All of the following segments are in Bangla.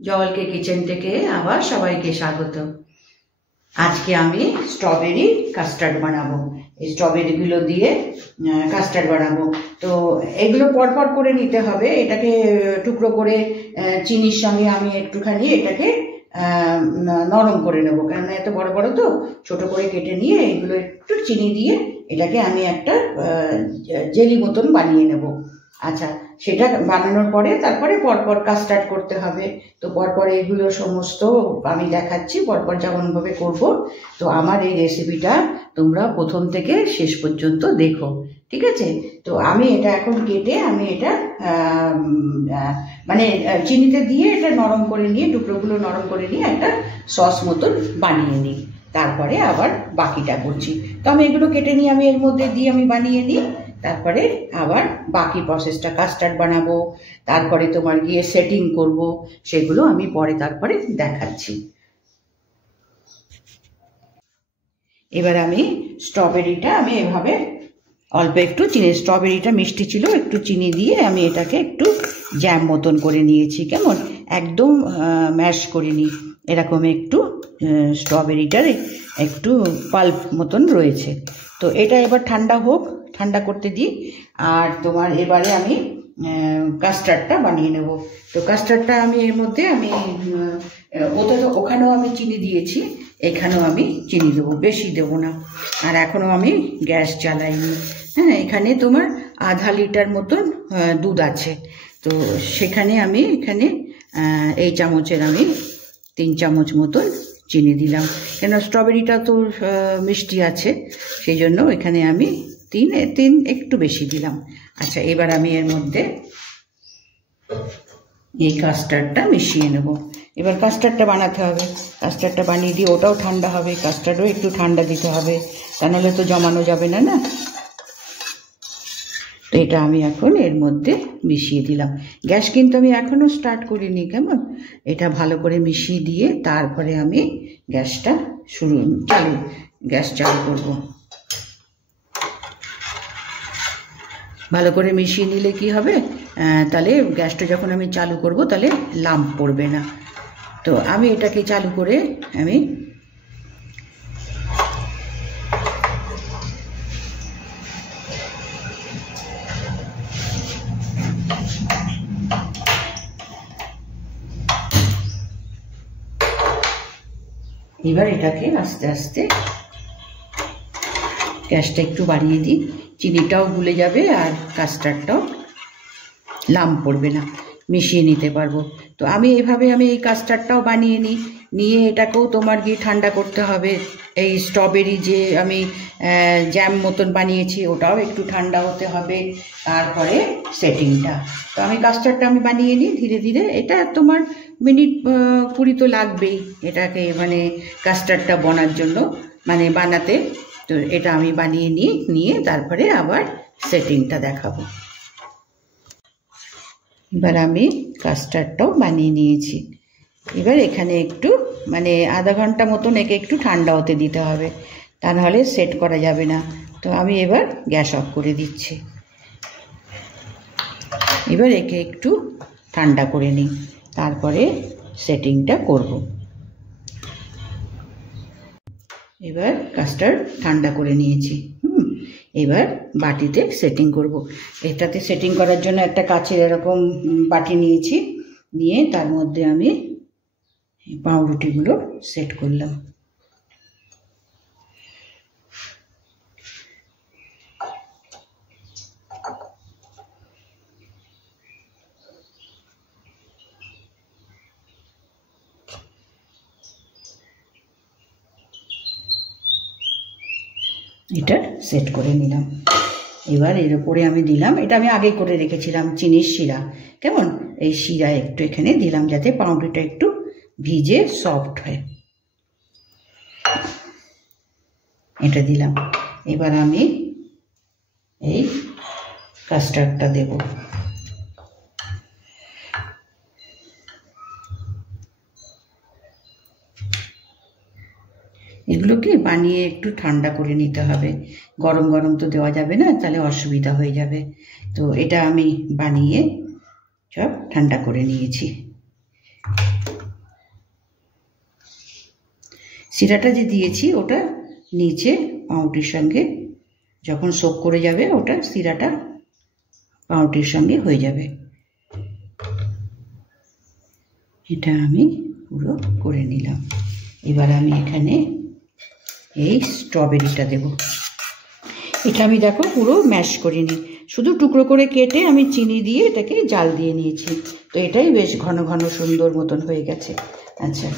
জলকে কিচেন থেকে আবার সবাইকে স্বাগত। আজকে আমি স্ট্রবেরি কাস্টার্ড বানাবো। এই স্ট্রবেরিগুলো দিয়ে কাস্টার্ড বানাবো। তো এগুলো পরপর করে নিতে হবে। এটাকে টুকরো করে চিনির সঙ্গে আমি একটুখানি এটাকে নরম করে নেবো, কেননা এত বড় বড় তো ছোট করে কেটে নিয়ে এগুলো একটু চিনি দিয়ে এটাকে আমি একটা জেলি মতন বানিয়ে নেব। আচ্ছা, সেটা বানানোর পরে তারপরে পরপর কাস্টার্ড করতে হবে। তো পরপর এগুলো সমস্ত আমি দেখাচ্ছি পরপর যেমনভাবে করব। তো আমার এই রেসিপিটা তোমরা প্রথম থেকে শেষ পর্যন্ত দেখো, ঠিক আছে? তো আমি এটা এখন কেটে আমি এটা মানে চিনিতে দিয়ে এটা নরম করে নিয়ে টুকরোগুলো নরম করে নিয়ে একটা সস মতন বানিয়ে নিই, তারপরে আবার বাকিটা করছি। তো আমি এগুলো কেটে নিয়ে আমি এর মধ্যে দিয়ে আমি বানিয়ে নিই, তারপরে আবার বাকি প্রসেসটা কাস্টার্ড বানাবো, তারপরে তোমার গিয়ে সেটিং করব, সেগুলো আমি পরে তারপরে দেখাচ্ছি। এবার আমি স্ট্রবেরিটা আমি এভাবে অল্প একটু চিনি, স্ট্রবেরিটা মিষ্টি ছিল, একটু চিনি দিয়ে আমি এটাকে একটু জ্যাম মতন করে নিয়েছি। কেমন একদম ম্যাশ করে নিই, এরকম একটু স্ট্রবেরিটার একটু পাল্প মতন রয়েছে। তো এটা এবার ঠান্ডা হোক, ঠান্ডা করতে দিই। আর তোমার এবারে আমি কাস্টার্ডটা বানিয়ে নেব। তো কাস্টার্ডটা আমি এর মধ্যে আমি ওখানেও আমি চিনি দিয়েছি, এখানেও আমি চিনি দেবো, বেশি দেবো না। আর এখনও আমি গ্যাস জ্বালাইনি। হ্যাঁ, এখানে তোমার আধা লিটার মতন দুধ আছে। তো সেখানে আমি এখানে এই চামচের আমি 3 চামচ মতন চিনি দিলাম, কেন স্ট্রবেরিটা তো মিষ্টি আছে, সেই জন্য এখানে আমি 3 একটু বেশি দিলাম। আচ্ছা, এবার আমি এর মধ্যে এই কাস্টার্ডটা মিশিয়ে নেব। এবার কাস্টার্ডটা বানাতে হবে, কাস্টার্ডটা বানিয়ে দিয়ে ওটাও ঠান্ডা হবে, কাস্টার্ডও একটু ঠান্ডা দিতে হবে, তা নাহলে তো জমানো যাবে না। না, তো এটা আমি এখন এর মধ্যে মিশিয়ে দিলাম। গ্যাস কিন্তু আমি এখনও স্টার্ট করিনি, কেমন? এটা ভালো করে মিশিয়ে দিয়ে তারপরে আমি গ্যাসটা গ্যাস চালু করব। ভালো করে মিশিয়ে নিলে কি হবে, তাহলে গ্যাসটা যখন আমি চালু করব তাহলে লাম্প পড়বে না। তো আমি এটাকে চালু করে আমি এবার এটাকে আস্তে আস্তে গ্যাসটা একটু বাড়িয়ে দিই, চিনিটাও গুলে যাবে আর কাস্টার্ডটাও লাম্প পড়বে না, মিশিয়ে নিতে পারবো। তো আমি এইভাবে আমি এই কাস্টার্ডটাও বানিয়ে নিয়ে এটাকেও তোমার গিয়ে ঠান্ডা করতে হবে। এই স্ট্রবেরি যে আমি জ্যাম মতন বানিয়েছি ওটাও একটু ঠান্ডা হতে হবে, তারপরে সেটিংটা। তো আমি কাস্টার্ডটা আমি বানিয়ে নিই ধীরে ধীরে। এটা তোমার মিনিট 20 তো লাগবেই এটাকে মানে কাস্টার্ডটা বানাতে। তো এটা আমি বানিয়ে নিয়ে তারপরে আবার সেটিংটা দেখাবো। এবার আমি কাস্টার্ডটাও বানিয়ে নিয়েছি। এবার এখানে একটু মানে আধা ঘন্টা মতন একে একটু ঠান্ডা হতে দিতে হবে, তা নাহলে সেট করা যাবে না। তো আমি এবার গ্যাস অফ করে দিচ্ছি। এবার একে একটু ঠান্ডা করে নিই, তারপরে সেটিংটা করব। এবার কাস্টার্ড ঠান্ডা করে নিয়েছি। এবার বাটিতে সেটিং করব। এটাতে সেটিং করার জন্য একটা কাচের এরকম বাটি নিয়েছি, নিয়ে তার মধ্যে আমি পাউরুটিগুলো সেট করলাম। এটা সেট করে নিলাম। এবার এর উপরে আমি দিলাম, এটা আমি আগে করে রেখেছিলাম চিনির শিরা। কেমন, এই শিরা একটু এখানে দিলাম যাতে পাউরুটিটা একটু ভিজে সফট হয়, এটা দিলাম। এবার আমি এই কাস্টার্ডটা দেব। এগুলোকে বানিয়ে একটু ঠান্ডা করে নিতে হবে, গরম গরম তো দেওয়া যাবে না, তাহলে অসুবিধা হয়ে যাবে। তো এটা আমি বানিয়ে সব ঠান্ডা করে নিয়েছি। সিরাটা যে দিয়েছি ওটা নিচে পাউরুটির সঙ্গে যখন সোক করে যাবে ওটা সিরাটা পাউরুটির সঙ্গে হয়ে যাবে। এটা আমি পুরো করে নিলাম। এবার আমি এখানে এই স্ট্রবেরিটা দেব। এটা আমি দেখো পুরো ম্যাশ করিনি, শুধু টুকরো করে কেটে আমি চিনি দিয়ে এটাকে জাল দিয়ে নিয়েছি। তো এটাই বেশ ঘন ঘন সুন্দর মতন হয়ে গেছে। আচ্ছা,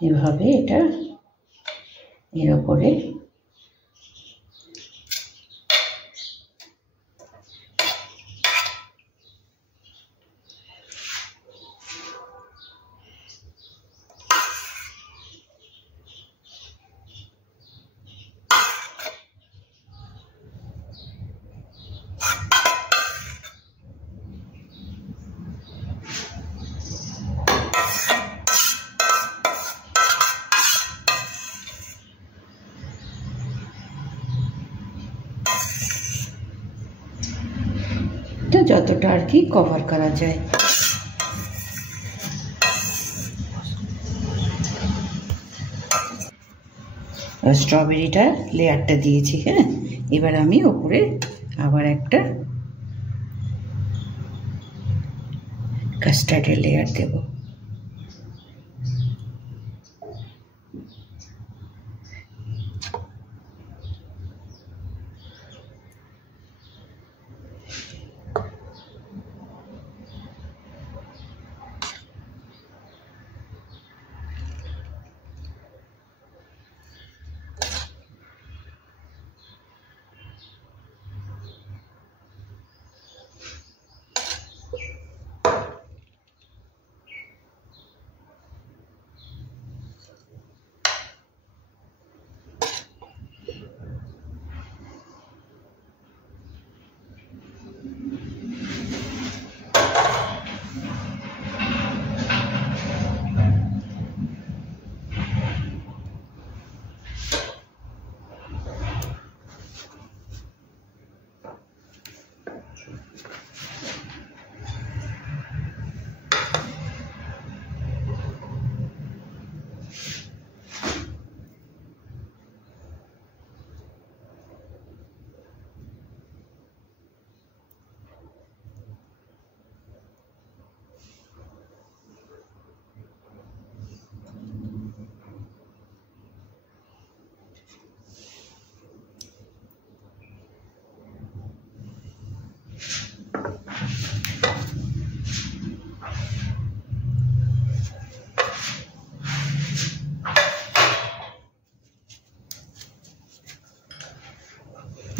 এভাবে এটা এর ওপরে যতটা আর কি কভার করা যায়। স্ট্রবেরিটা লেয়ারটা দিয়েছি, হ্যাঁ। এবার আমি ওপরে আবার একটা কাস্টার্ডের লেয়ার দেব।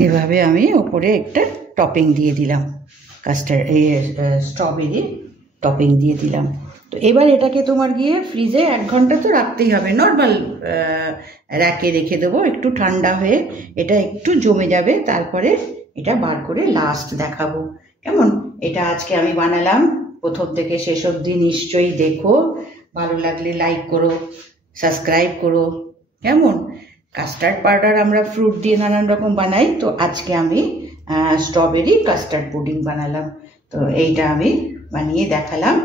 এভাবে আমি ওপরে একটা টপিং দিয়ে দিলাম, কাস্টার্ড স্ট্রবেরি টপিং দিয়ে দিলাম। তো এবার এটাকে তোমার গিয়ে ফ্রিজে 1 ঘন্টা তো রাখতেই হবে, নর্মাল র্যাকে রেখে দেবো। একটু ঠান্ডা হয়ে এটা একটু জমে যাবে, তারপরে এটা বার করে লাস্ট দেখাবো। কেমন? এটা আজকে আমি বানালাম, প্রথম থেকে শেষ অবধি নিশ্চয়ই দেখো। ভালো লাগলে লাইক করো, সাবস্ক্রাইব করো। কেমন? কাস্টার্ড পাউডার আমরা ফ্রুট দিয়ে নানান রকম বানাই, তো আজকে আমি স্ট্রবেরি কাস্টার্ড পুডিং বানালাম। তো এইটা আমি বানিয়ে দেখালাম।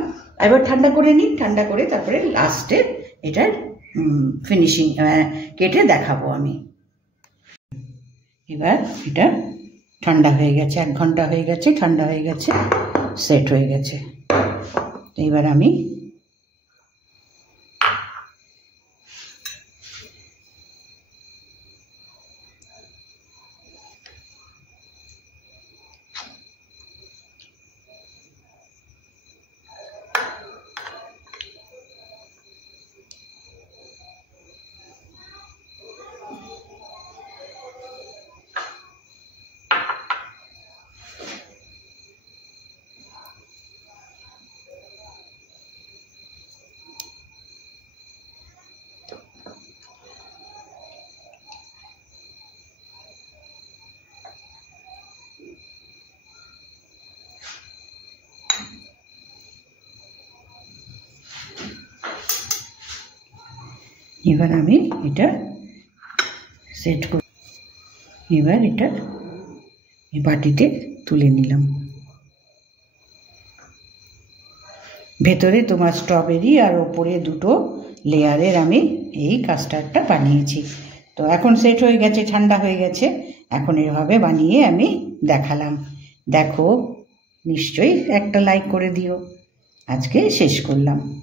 এবার ঠান্ডা করে নিই, ঠান্ডা করে তারপরে লাস্টে এটার ফিনিশিং কেটে দেখাবো আমি। এবার এটা ঠান্ডা হয়ে গেছে, 1 ঘন্টা হয়ে গেছে, ঠান্ডা হয়ে গেছে, সেট হয়ে গেছে। এবার আমি এটা সেট করে এবার এটা বাটিতে তুলে নিলাম। ভেতরে তোমার স্ট্রবেরি আর ওপরে দুটো লেয়ারের আমি এই কাস্টার্ডটা বানিয়েছি। তো এখন সেট হয়ে গেছে, ঠান্ডা হয়ে গেছে। এখন এভাবে বানিয়ে আমি দেখালাম। দেখো, নিশ্চয়ই একটা লাইক করে দিও। আজকে শেষ করলাম।